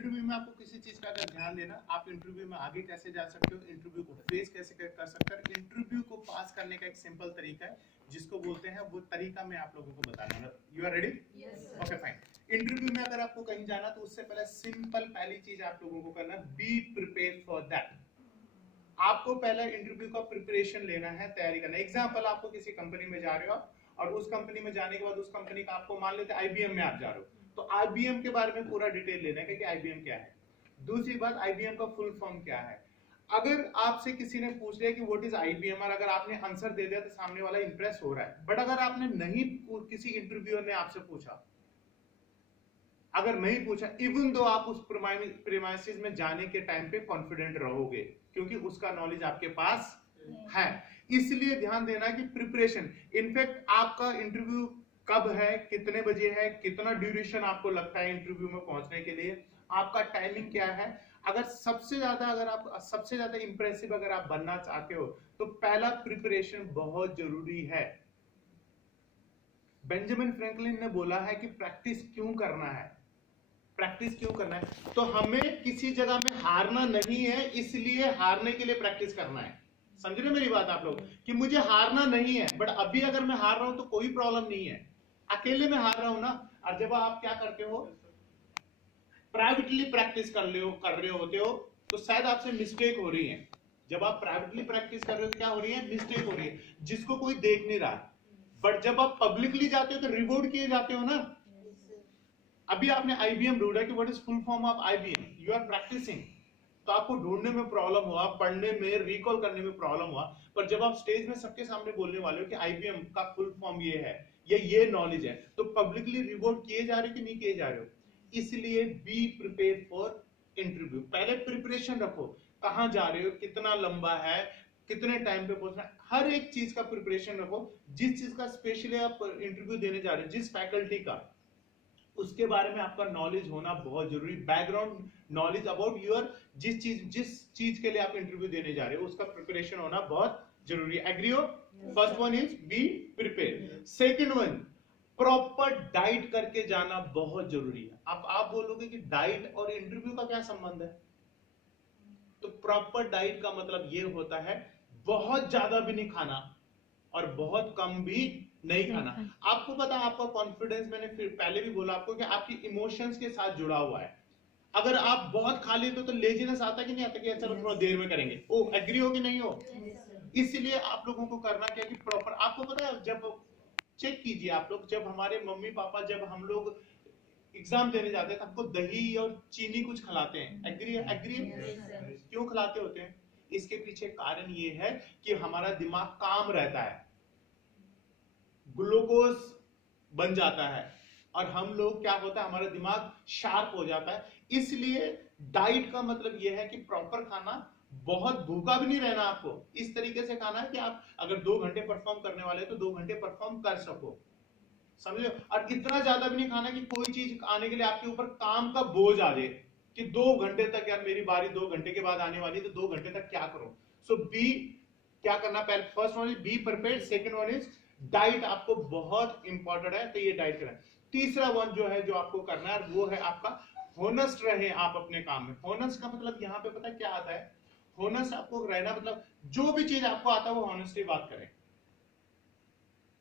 Interview में आपको किसी चीज का अगर ध्यान देना, आप इंटरव्यू में आगे कैसे जा सकते हो, इंटरव्यू को फेस कैसे कर सकते हो। इंटरव्यू को पास करने का एक सिंपल तरीका है जिसको बोलते हैं, वो तरीका मैं आप लोगों को बताना। You are ready? Okay fine. Interview में अगर आपको कहीं जाना तो उससे पहले सिंपल पहली चीज आप लोगों को करना, बी प्रिपेयर फॉर दैट। आपको पहले इंटरव्यू का प्रिपरेशन लेना है, तैयारी करना है। एग्जाम्पल, आपको किसी कंपनी में जा रहे हो और उस कंपनी में जाने के बाद उस कंपनी का आपको मान लेते आईबीएम में आप जा रहे हो, तो आईबीएम के बारे में पूरा डिटेल लेना है कि आईबीएम क्या है। दूसरी बात, आईबीएम का फुल फॉर्म क्या है। अगर आपसे किसी ने पूछ लिया कि व्हाट इज आईबीएम और अगर आपने आंसर दे दिया तो सामने वाला इंप्रेस हो रहा है। बट अगर आपने नहीं, किसी इंटरव्यूअर ने आपसे पूछा, अगर नहीं पूछा, इवन दो आप उस प्रीमाइसिस में जाने के टाइम पे कॉन्फिडेंट रहोगे क्योंकि उसका नॉलेज आपके पास है। इसलिए ध्यान देना कि प्रिपरेशन, इनफैक्ट आपका इंटरव्यू कब है, कितने बजे है, कितना ड्यूरेशन आपको लगता है इंटरव्यू में पहुंचने के लिए, आपका टाइमिंग क्या है। अगर सबसे ज्यादा इंप्रेसिव अगर आप बनना चाहते हो तो पहला प्रिपरेशन बहुत जरूरी है। बेंजामिन फ्रैंकलिन ने बोला है कि प्रैक्टिस क्यों करना है, प्रैक्टिस क्यों करना है। तो हमें किसी जगह में हारना नहीं है, इसलिए हारने के लिए प्रैक्टिस करना है। समझ रहे मेरी बात आप लोग, कि मुझे हारना नहीं है, बट अभी अगर मैं हार रहा हूं तो कोई प्रॉब्लम नहीं है, अकेले में हार रहा हूं ना। और जब आप क्या करते हो, प्राइवेटली प्रैक्टिस कर रहे होते हो तो शायद आपसे मिस्टेक हो रही है। जब आप प्राइवेटली प्रैक्टिस कर रहे हो तो क्या हो रही है, मिस्टेक हो रही है जिसको कोई देख नहीं रहा। बट जब आप पब्लिकली जाते हो तो रिवॉर्ड किए जाते हो ना। अभी आपने आईबीएम ढूंढा कि what is full form of IBM, you are practising, तो आपको ढूंढने में प्रॉब्लम हुआ, पढ़ने में, रिकॉल करने में प्रॉब्लम हुआ। पर जब आप स्टेज में सबके सामने बोलने वाले हो कि आईबीएम का फुल फॉर्म ये है, ये नॉलेज है, तो पब्लिकली रिवॉर्ड किए जा रहे हो कि नहीं किए जा रहे हो। इसलिए बी प्रिपेयर फॉर इंटरव्यू। पहले प्रिपरेशन रखो, कहां जा रहे हो, कितना लंबा है, कितने टाइम पे पहुंचना है, हर एक चीज का प्रिपरेशन रखो। जिस चीज का स्पेशली आप इंटरव्यू देने जा रहे हो, जिस फैकल्टी का, उसके बारे में आपका नॉलेज होना बहुत जरूरी। बैकग्राउंड नॉलेज अबाउट योर, जिस चीज के लिए आप इंटरव्यू देने जा रहे हो उसका प्रिपरेशन होना बहुत जरूरी है। एग्री हो? First one is be prepare. Second one, proper diet करके जाना बहुत जरूरी है। आप बोलोगे कि डाइट और इंटरव्यू का क्या संबंध है, तो प्रॉपर डाइट का मतलब यह होता है बहुत ज्यादा भी नहीं खाना और बहुत कम भी नहीं खाना। आपको पता है, आपका कॉन्फिडेंस, मैंने फिर पहले भी बोला आपको कि आपकी इमोशंस के साथ जुड़ा हुआ है। अगर आप बहुत खा लेते हो तो लेजीनेस आता कि नहीं आता, कि चलो थोड़ा देर में करेंगे। ओ, एग्री हो कि नहीं हो? इसलिए आप लोगों को करना क्या कि प्रॉपर, आपको पता है, जब चेक कीजिए आप लोग, जब हमारे मम्मी पापा, जब हम लोग एग्जाम देने जाते हैं तो हमको दही और चीनी कुछ खिलाते हैं। एग्री है? एग्री है? क्यों खिलाते होते हैं? इसके पीछे कारण ये है कि हमारा दिमाग काम रहता है, ग्लूकोज बन जाता है और हम लोग, क्या होता है, हमारा दिमाग शार्प हो जाता है। इसलिए डाइट का मतलब यह है कि प्रॉपर खाना, बहुत भूखा भी नहीं रहना आपको, इस तरीके से खाना है कि आप अगर 2 घंटे परफॉर्म करने वाले तो 2 घंटे परफॉर्म कर सको, समझे। और इतना ज्यादा भी नहीं खाना कि कोई चीज आने के लिए आपके ऊपर काम का बोझ आ जाए कि 2 घंटे तक, यार मेरी बारी 2 घंटे के बाद आने वाली, तो 2 घंटे तक क्या करूं। सो बी, क्या करना, पहले first one is be prepared, second one is diet आपको बहुत इंपॉर्टेंट है, तो ये डाइट करना। तीसरा वन जो है, जो आपको करना है, वो है आपका होनेस्ट रहे आप अपने काम में। होनेस्ट का मतलब यहां पे पता क्या आता है, होनेस्ट आपको रहना मतलब जो भी चीज आपको आता है वो होनेस्टली बात करें।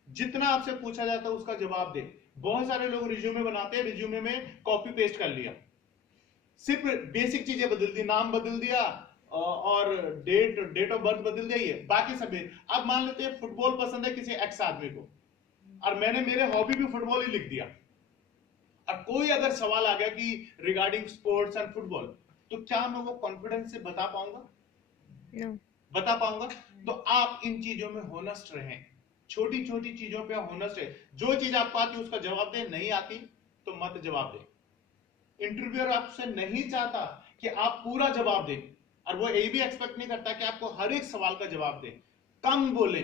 जितना आपसे पूछा जाता है उसका जवाब दे। बहुत सारे लोग रिज्यूमे बनाते हैं, रिज्यूमे में कॉपी पेस्ट कर लिया, सिर्फ बेसिक चीजें बदल दी, नाम बदल दिया और डेट ऑफ बर्थ बदल दिया, ये बाकी सब। अब मान लेते हैं फुटबॉल पसंद है किसी एक्स आदमी को और मैंने मेरे हॉबी भी फुटबॉल ही लिख दिया, और कोई अगर सवाल आ गया कि रिगार्डिंग स्पोर्ट्स एंड फुटबॉल, तो क्या मैं वो कॉन्फिडेंस से बता पाऊंगा? no. बता पाऊंगा? तो आप इन चीजों में होनेस्ट रहें, छोटी छोटी चीजों पे होनेस्ट है। जो चीज आपको आती है उसका जवाब दे, नहीं आती तो मत जवाब दे। इंटरव्यूअर आपसे नहीं चाहता कि आप पूरा जवाब दें, और वो ये भी एक्सपेक्ट नहीं करता कि आपको हर एक सवाल का जवाब दें। कम बोले,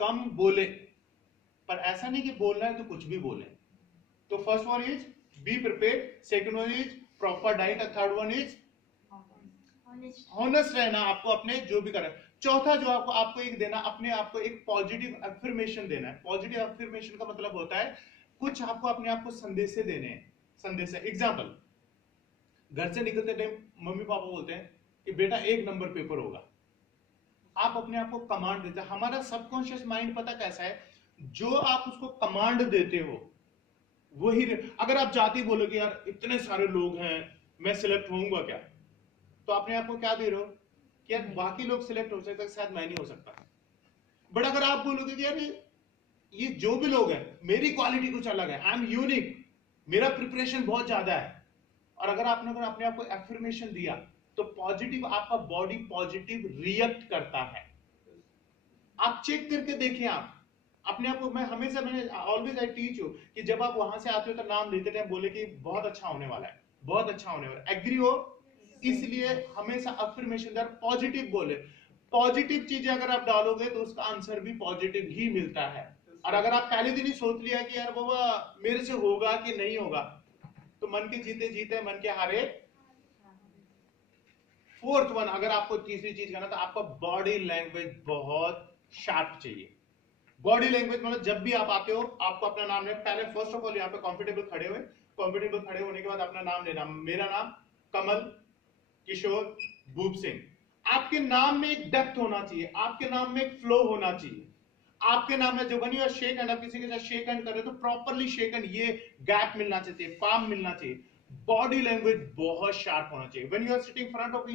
कम बोले, पर ऐसा नहीं कि बोलना है तो कुछ भी बोले। तो first one is be prepared, second one is proper diet, third one is honest रहना आपको अपने जो भी करें। चौथा जो आपको एक देना, अपने आप को एक पॉजिटिव अफर्मेशन देना है। पॉजिटिव अफर्मेशन का मतलब होता है कुछ आपको अपने आप को संदेश देने हैं। संदेश, एग्जांपल, घर से निकलते टाइम मम्मी पापा बोलते हैं कि बेटा 1 नंबर पेपर होगा, आप अपने आप को कमांड देते हैं। हमारा सबकॉन्शियस माइंड पता कैसा है, जो आप उसको कमांड देते हो वही। अगर आप जाते ही बोलोगे यार इतने सारे लोग हैं, मैं सिलेक्ट होऊंगा क्या, तो अपने आप को क्या दे रहे हो कि यार बाकी लोग सिलेक्ट हो सकते हैं, शायद मैं नहीं हो सकता। बट अगर आप बोलोगे कि यार ये जो भी लोग हैं, मेरी क्वालिटी कुछ अलग है, आई एम यूनिक, मेरा प्रिपरेशन बहुत ज्यादा है, और अगर आपने अपने आप को एफर्मेशन दिया तो पॉजिटिव, आपका बॉडी पॉजिटिव रिएक्ट करता है। आप चेक करके देखें, आप अपने आप को, मैंने ऑलवेज आई टीच यू कि जब आप वहां से आते हो तो नाम लेते टाइम बोले कि बहुत अच्छा होने वाला है, बहुत अच्छा होने वाला है, एग्री हो। इसलिए हमेशा अफर्मेशन दर पॉजिटिव बोले। पॉजिटिव चीजें अगर आप डालोगे तो उसका आंसर भी पॉजिटिव ही मिलता है। और अगर आप पहले दिन ही सोच लिया कि यार बाबा मेरे से होगा कि नहीं होगा, तो मन के जीते जीते मन के हारे। फोर्थ वन, अगर आपको तीसरी चीज करना तो आपका बॉडी लैंग्वेज बहुत शार्प चाहिए। बॉडी लैंग्वेज मतलब जब भी आप आते हो आपको अपना नाम लेना, पहले फर्स्ट ऑफ ऑल यहाँ पे कंफर्टेबल खड़े हुए, कंफर्टेबल खड़े होने के बाद अपना नाम लेना। मेरा नाम कमल किशोर भूप सिंह। आपके नाम में एक डेप्थ होना चाहिए, आपके नाम में एक फ्लो होना चाहिए। आपके नाम में जो बनी और शेक हैंड, आप किसी के साथ शेक हैंड कर रहे हो तो प्रॉपरली शेक हैंड, ये गैप मिलना चाहिए, पाम मिलना चाहिए। बॉडी लैंग्वेज बहुत शार्प होना चाहिए। When you are sitting front of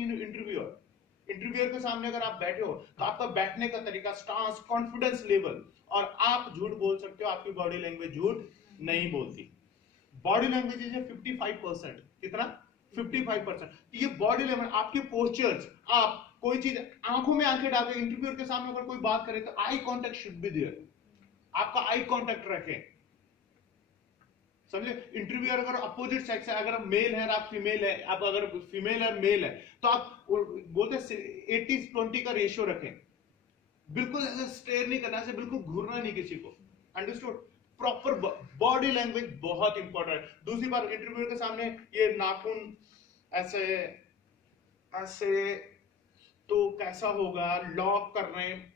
interviewer के सामने अगर आप बैठे हो तो आपका बैठने का तरीका, स्टांस, कॉन्फिडेंस लेवल, और आप झूठ बोल सकते हो, आपकी बॉडी लैंग्वेज झूठ नहीं बोलती। Body language is 55%। कितना? 55%। ये बॉडी लैंग्वेज, आपके पोस्चर्स, आप कोई चीज आंखों में आंखें डाल के इंटरव्यूअर के सामने अगर कोई बात करे तो eye contact should be there. आपका आई कांटेक्ट रखें, समझे। इंटरव्यूअर अगर अपोजिट सेक्स है, अगर मेल है और आप फीमेल है, आप अगर फीमेल और मेल है तो आप बोलते 80-20 का रेशियो रखें। बिल्कुल ऐसे स्टेयर नहीं करना, ऐसे बिल्कुल घूरना नहीं किसी को, अंडरस्टूड। प्रॉपर बॉडी लैंग्वेज बहुत इंपॉर्टेंट है। दूसरी बार इंटरव्यूअर के सामने ये नाखून ऐसे ऐसे तो कैसा होगा, लॉक कर रहे हैं,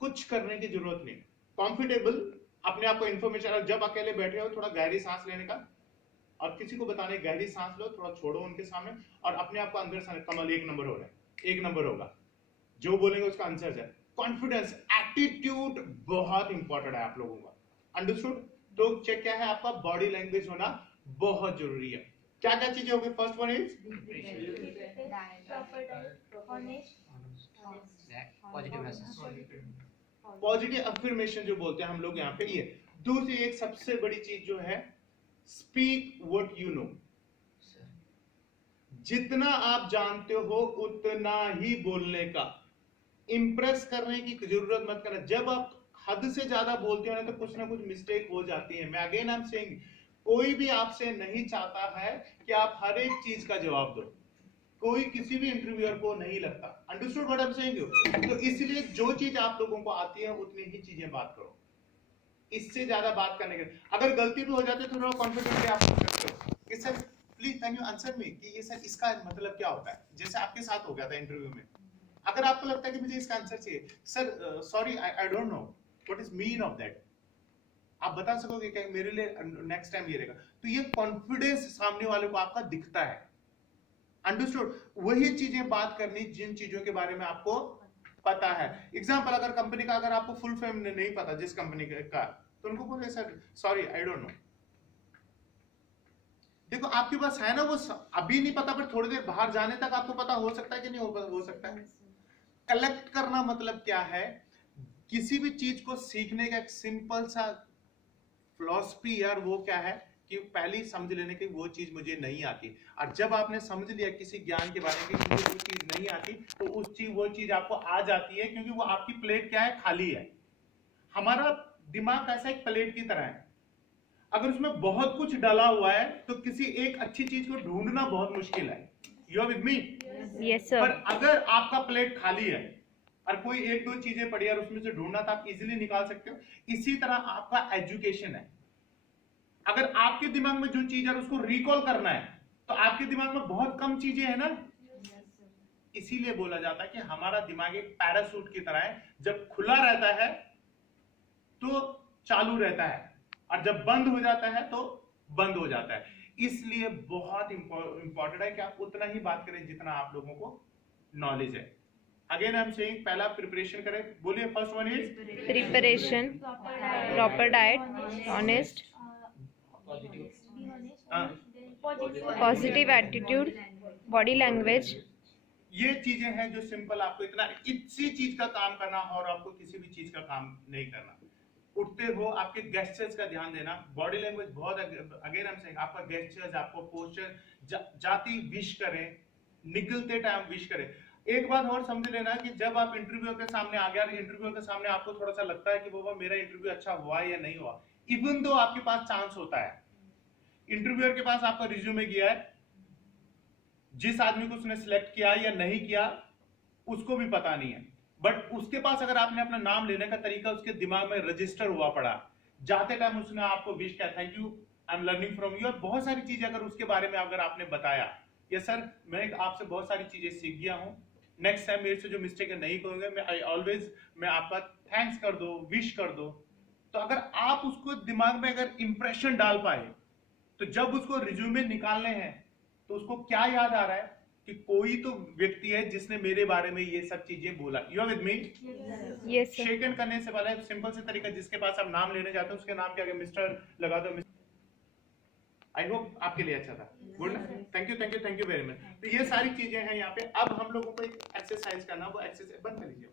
कुछ करने की जरूरत नहीं। कंफर्टेबल अपने आप को इंफॉर्मेशन, जब अकेले बैठे हो थोड़ा गहरी सांस लेने का, और किसी को बताने गहरी सांस लो, थोड़ा छोड़ो उनके सामने, और अपने आप को अंदर से, कमल 1 नंबर हो रहा है, 1 नंबर होगा, जो बोलेंगे उसका आंसर है। कॉन्फिडेंस, एटीट्यूड बहुत इंपॉर्टेंट है आप लोगों का, अंडरस्टूड। तो चेक क्या है, आपका बॉडी लैंग्वेज होना बहुत जरूरी है। क्या क्या चीजें होगी? First one is positive affirmation जो बोलते हैं हम लोग यहाँ पे, ये। दूसरी एक सबसे बड़ी चीज जो है, स्पीक व्हाट यू नो। जितना आप जानते हो उतना ही बोलने का, इंप्रेस करने की जरूरत मत करना। जब आप हद से ज्यादा बोलते हो ना तो कुछ ना कुछ मिस्टेक हो जाती है। मैं अगेन आई एम सेइंग, कोई भी आपसे नहीं चाहता है कि आप हर एक चीज का जवाब दो, कोई किसी भी इंटरव्यूअर को नहीं लगता, understood what I am saying. तो इसलिए जो चीज आप लोगों को आती है उतनी ही चीजें बात करो, इससे ज्यादा बात करने के। अगर गलती भी हो जाती है तो थोड़ा कॉन्फिडेंटली आप पूछ सकते हो कि sir please can you answer me, कि ये सर इसका मतलब क्या होता है, जैसे आपके साथ हो गया था इंटरव्यू में। अगर आपको लगता है कि मुझे इसका आंसर चाहिए, sir sorry I don't know what is mean of that, आप बता सकोगे क्या मेरे लिए नेक्स्ट टाइम ये रहेगा। तो ये कॉन्फिडेंस सामने वाले को आपका दिखता है, अंडरस्टूड। वही चीजें बात करनी जिन चीजों के बारे में आपको पता है। एग्जांपल, अगर कंपनी का अगर आपको फुल फॉर्म नहीं पता जिस कंपनी का, तो उनको बोले sir sorry I don't know. देखो आपके पास है ना, वो अभी नहीं पता पर थोड़ी देर बाहर जाने तक आपको पता हो सकता है कि नहीं हो सकता है। कलेक्ट करना मतलब क्या है, किसी भी चीज को सीखने का एक सिंपल सा फिलॉसफी यार, वो क्या है कि पहले समझ लेने की वो चीज मुझे नहीं आती, और जब आपने समझ लिया किसी ज्ञान के बारे में कि मुझे वो चीज नहीं आती, तो वो चीज आपको आ जाती है, क्योंकि वो आपकी प्लेट क्या है, खाली है। हमारा दिमाग ऐसा एक प्लेट की तरह है, अगर उसमें बहुत कुछ डाला हुआ है तो किसी एक अच्छी चीज को ढूंढना बहुत मुश्किल है। You are with me? Yes sir. पर अगर आपका प्लेट खाली है और कोई 1-2 चीजें पड़ी है और उसमें से ढूंढना तो आप इजीली निकाल सकते हो। इसी तरह आपका एजुकेशन है, अगर आपके दिमाग में जो चीज है उसको रिकॉल करना है तो आपके दिमाग में बहुत कम चीजें है ना। इसीलिए बोला जाता है कि हमारा दिमाग एक पैराशूट की तरह है, जब खुला रहता है तो चालू रहता है, और जब बंद हो जाता है तो बंद हो जाता है। इसलिए बहुत इंपॉर्टेंट है कि आप उतना ही बात करें जितना आप लोगों को नॉलेज है। अगेन आई एम सेइंग, पहला प्रिपरेशन करें, बोलिए। First one is preparation, proper diet, honest, positive attitude, body language. ये चीजें हैं जो सिंपल, आपको इतना इसी चीज का काम करना और आपको किसी भी चीज का काम नहीं करना। उठते हो आपके गेस्चर्स का ध्यान देना, बॉडी लैंग्वेज बहुत, अगेन हम सेइंग, आपका गेस्चर्स, आपको पोस्चर, जाती विश करें, निकलते टाइम विश करें। एक बात और समझ लेना कि जब आप इंटरव्यू के सामने आ गया, इंटरव्यू के सामने आपको थोड़ा सा लगता है कि बाबा मेरा इंटरव्यू अच्छा हुआ या नहीं हुआ, इवन दो आपके पास चांस होता है, इंटरव्यूअर के पास आपका रिज्यूमे गया है, जिस आदमी को उसने सिलेक्ट किया या नहीं किया उसको भी पता नहीं है, बट उसके पास अगर आपने अपना नाम लेने का तरीका उसके दिमाग में रजिस्टर हुआ पड़ा, जाते टाइम उसने आपको विश किया, thank you, I am learning from you, और बहुत सारी चीजें अगर उसके बारे में अगर आपने बताया, यस सर मैं आपसे बहुत सारी चीजें सीख गया हूं, नेक्स्ट टाइम मेरे से जो मिस्टेक है नहीं करूंगा, मैं आपका थैंक्स कर दो, विश कर दो। तो अगर आप उसको दिमाग में अगर इंप्रेशन डाल पाए, तो जब उसको रिज्यूमे निकालने हैं तो उसको क्या याद आ रहा है कि कोई तो व्यक्ति है जिसने मेरे बारे में ये सब चीजें बोला। You are with me? Yes sir. Shake hand करने से पहले सिंपल से तरीका, जिसके पास आप नाम लेने जाते हो उसके नाम के आगे मिस्टर लगा दो। आई होप आपके लिए अच्छा था। Good, thank you thank you thank you very much. तो ये सारी चीजें हैं यहाँ पे। अब हम लोगों को एक एक्सरसाइज करना, वो एक्सरसाइज बंद कर लीजिए।